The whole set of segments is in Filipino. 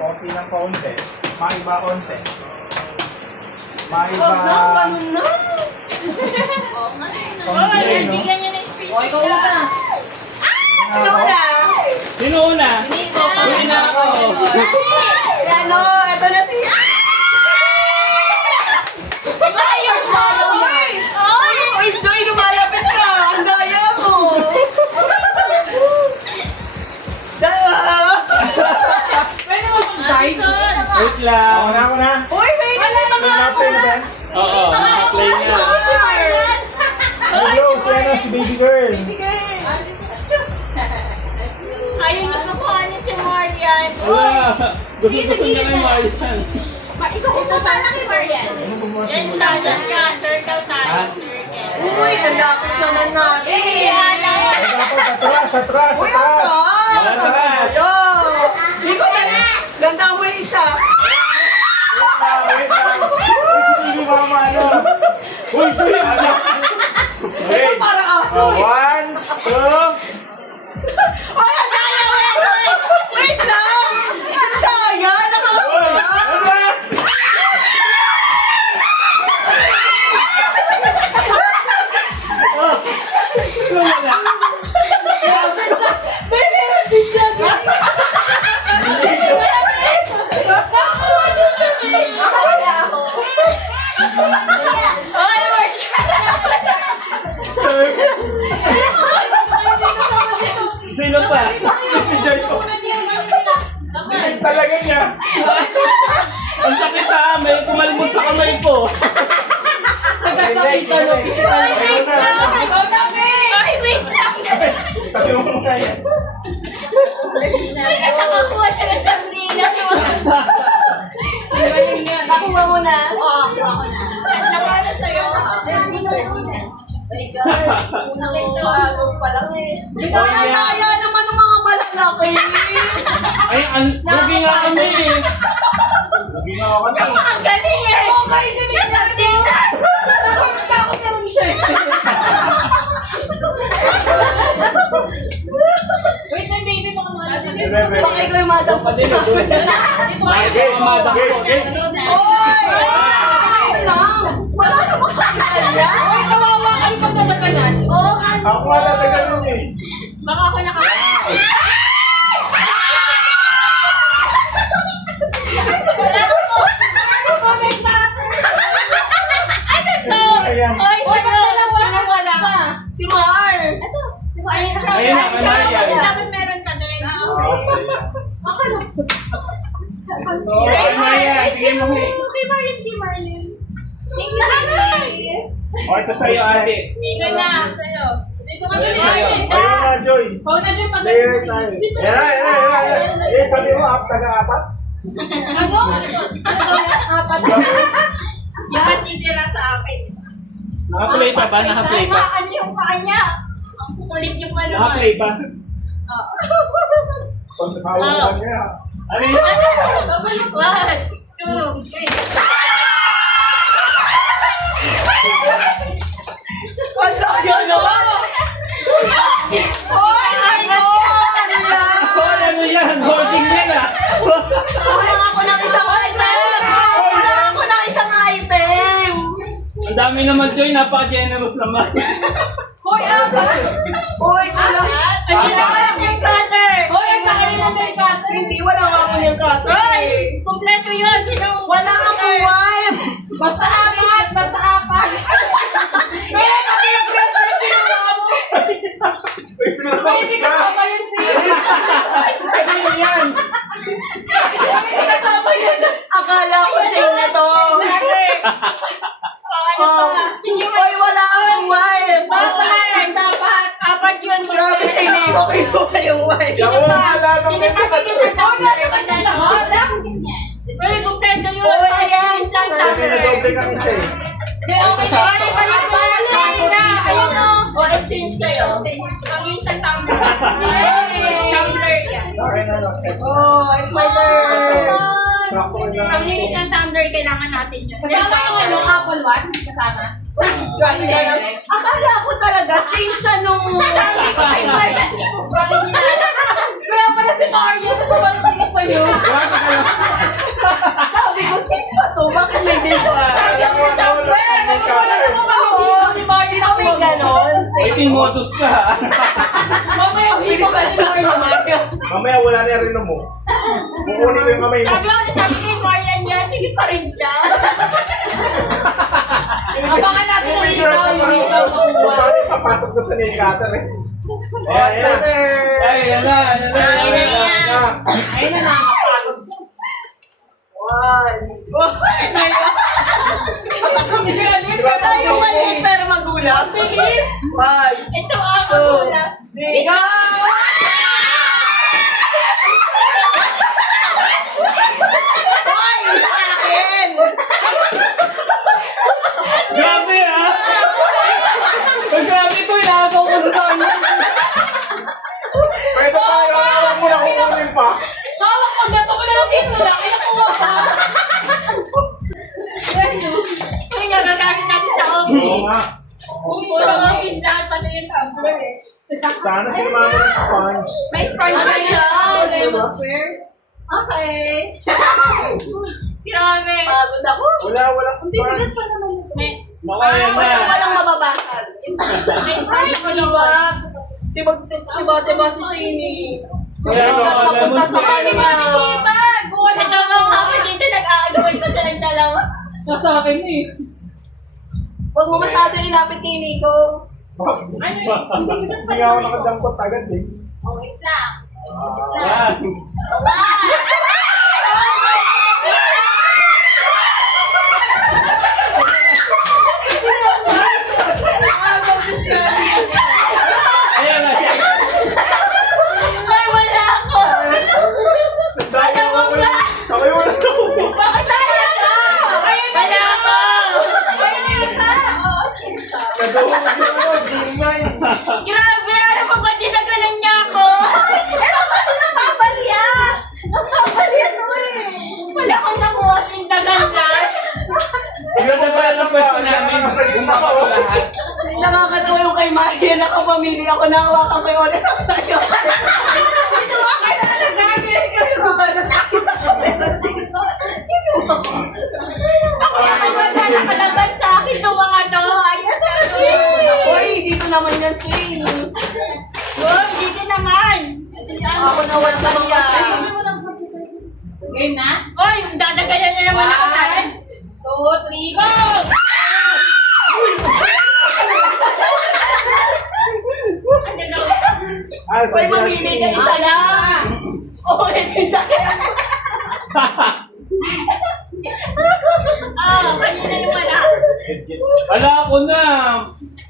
Konti ng konti. Maiba konti. Maiba. Ganun na. Konti, no? Bigyan niya ng space. O, ikaw una. Sino una? Sino una? Huli na ako. Ano, ito na si... Oy, Joy, lumalapit ka. Ang daya mo. Pwede mo mag-guide? Wait lang. Ako na. Uy, wait. Wala na nga ako. Oo, naka-play nga. Hello, si baby girl. Ayaw niyo kakuhanin si Marian. Wala. Gusto niya kay Marian. Ikaw kung sana kay Marian. Yan siya, yan ka. Circle tayo, circle. Uy, ang lapit naman natin. Si Ana. Atras. Uy, ang taas. Hindi ko na. Ganda mo yung isa. Wait lang. Si baby mama, ano? Uy, ano? Ito para aso eh. 1, 2. Ay, ang daya! Wait lang! Ang daya! Nakakapagod! Baby, picture ka! Sino pa? Picture ko. Talaga niya. Ang sakit ha, may kumalmot sa kamay ko. Wait lang. Ay, wait lang. Sabi mo muna yan. Nakakuha siya ng sardinas. Nakuha mo na. Oo, ako na. Nakuha na sa'yo. Ang daya naman ng mga malalaki. Ay, lugi nga kami eh. Sabi nga ako na. Ang galing eh. Okay, galing na sardinas. Nakakot na rin siya. Wait, may baby pa kung ano. Baka ikaw yung madam pa din. Okay, Oy! Wait lang! Wala namang kanya! Ay, kawawa kayo pag natagalan. Oo, Ako nga natagalan eh. baka ako nakakawa. Ayan. Ay, sino wala? Si Mar! Ito, si Marian siya. Ayun na, kay Marian. Kasi dapat meron ka din. Ay, Maya, bigyan mo eh. Kay Marian, kay Marian. Thank you, O, ito sa'yo, ate. Sige na. Sa'yo. Dito ka sa Sa'yo. Ayun na, Joy. Ikaw na din Layer tayo. Yan. Eh, sabi mo, taga-apat? Ano? Apat. Yan, titira sa akin. Naka-play pa ba? Naka-play pa? Ano yung paa niya? Ang sukulit yung ano. Naka-play pa? Kung sa kawan lang niya. Ano yun? One, two, three. Ang daya naman! Oy! Ano? Ano yan? Oh, ano yan? Holding yan ah. Kulang ako ng isang item! Kulang ako ng isang item! Ang dami naman, Joy. Napaka-generous naman. Hoy, apat! Hoy, kulang! Ang ginawa yung cutter. Hoy, ang pakilala na yung cutter. Hindi, wala nga ako niyang cutter. Hoy, kumpleto yun. Sino? Wala nga akong wipes! Basta apat. Basta apat. Meron ako yung pressure na ginawa mo! Hindi kasama yun, Ano yan? Hindi kasama yun! Akala ko siya na to! Hoy, wala akong wipes! Basta dapat. Apat yun. Grabe sa hindi ko kinuha yung wipes! Ako wala nang Wala akong ganyan. Hoy, kumpleto yun. Hoy, ayan, Isang siya. Kasi na-doble kang isa eh. Okay, balik mo na sa kanila. Ayun o. O, exchange kayo. Ang instant tumbler. Tumbler yan. Sa akin na lang. Oh, it's my turn! Sakto na. Ang linis ng tumbler, kailangan natin yun. Kasama yung ano, Apple One? Kasama? Grabe na lang. Akala ko talaga, change siya nung... Sabi ko kay Marian, hindi ko pa rin Kaya pala si Mario na sa balikin sa'yo. Wala ka lang. in modus ka. Mamaya, hindi ko pa rin Mamaya wala na yung rino mo. Kukunin ko yung kamay mo. Sabi kay Marian yan, sige pa rin siya. Abangan natin yung ikaw, yung ikaw makuha. Paano papasok ko sa nail cutter eh? Ayan, ayan. Ay, yan na, yan na. Ayun na yan. Ayun na, nakakapagod. Sige, ulit. Tayo maliit pero magulang. Bilis. One, Ito ang magulang. go! Hoy, sa akin! Grabe ah! Ay, grabe ko, inagaw ko na sa kanya. Pwede pa, hawak mo na kukunin pa. Hawak ko, gato ko na lang dito. Laki na po. Ay, nagagamit natin sa Oo office. nga. Wala mga pizza, pati yung tumbler eh. Sana sinamahan mo ng sponge. May sponge na siya. Diba? Square. Okay. Grabe. Pagod ako. Walang sponge. May Nawayan Basta na. walang mababasag. sponge ko diba? Diba si Shani? Kaya Napunta sa kanila. Ito mga ako dito, nag-aagawan pa silang dalawa. Sa akin eh. Huwag mo masyado ilapit kay Nico. Hindi ako nakadampot agad eh. Oh, wait lang. Yan. Ayan na siya. Ay, wala ako. Dahil ako wala. Kamay mo na ito. Bakit tayo ka? Wala ako. Ayun na isa. Nagawin ko ano, G9. Grabe, ano pa ba tinagalan niya ako? Pero kasi napapalia! Napapalia to eh! Wala akong nakuha sing dagandan. Tignan mo pa sa pwesto namin. Bumaba ko lahat. Nakakatawa yung kay Maria na kapamili ako na hawakan ko yung oras ako sa'yo. Hawakan na nagagawin ko yung oras ako na Ako naman na nakalaban sa akin itong mga to. Uy, dito naman yan, Chin. Wow, dito naman. Ako na wala ka niya. Game na? Oy, dadagalan na naman ako. 1, 2, 3, go! Ay, Uy, mamili ka isa lang. Oo, hindi kaya. Ah, kanina yung wala. Wala ako na.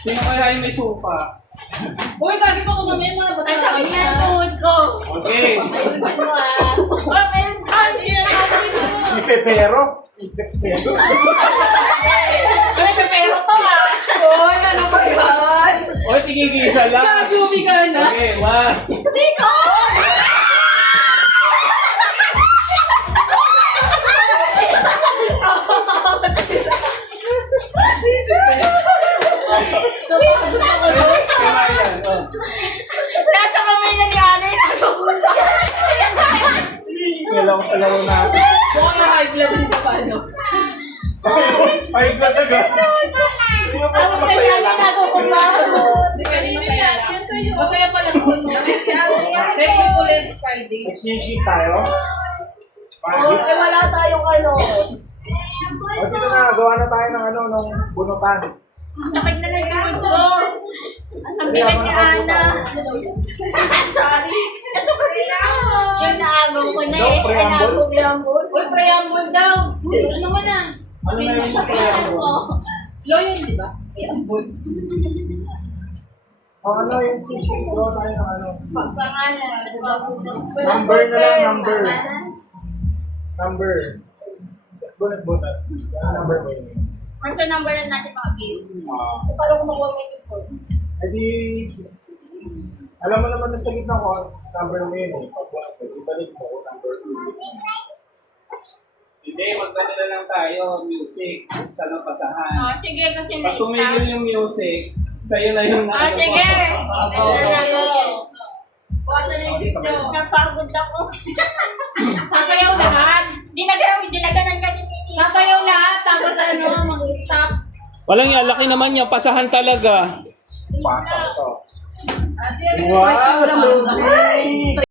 Sino kaya yung may supa? Uy, kagi pa ko mamaya mga Ay, sabi niya yung tuhod ko. Okay. Oh, meron ka. Ipepero. Ipepero. Ay, pepero to ah. Uy, ano ba yan? O, tigigisa lang. Gagumi ka na. Okay, one. Nico! Nasa kamay na ni Ana yung nagpupunta. Kailangan ko sa laro natin. Mukhang na-high blood din ka pa, no? Ay, agad. Sino pa Ako ako kaya masaya ni lang? nagpupunta. Masaya pala ko. Thank you ulit Friday. Exchange tayo. Oh, eh, wala tayong ano. O dito na, gawa na tayo ng ano, ng bunutan. Ang sakit na ng tuhod ko. Ang bigat ni Ana. Sorry. Ito kasi yung naagaw ko na No, eh. preamble? Preamble. Uy, preamble daw. Ano mo na? Ano na yung masaya mo? Slow yun, di ba? Preamble. O ano yung sisig? Gawa tayo ng ano. Pangalan. Number na lang, number. Number. Bunot-bunot. Ano number mo yun? First number na natin mga game. Paano ko makuha mo yung phone? Eh di, alam mo naman na sa gitna ko, number mo yun eh. Ibalik mo ko number. Hindi, magdala na lang tayo. Music. Sa napasahan. Oh, sige, kasi Pag na-stop. tumigil yung music, kayo na yung Ah, sige. Bukasan na yung video. Napagod ako. Sasayaw lahat. Dinaganan ka ni Nini. Sasayaw lahat, tapos ano, mag-stop. Walang yan, laki naman yan. Pasahan talaga. Pasa ko to. Wow, so big!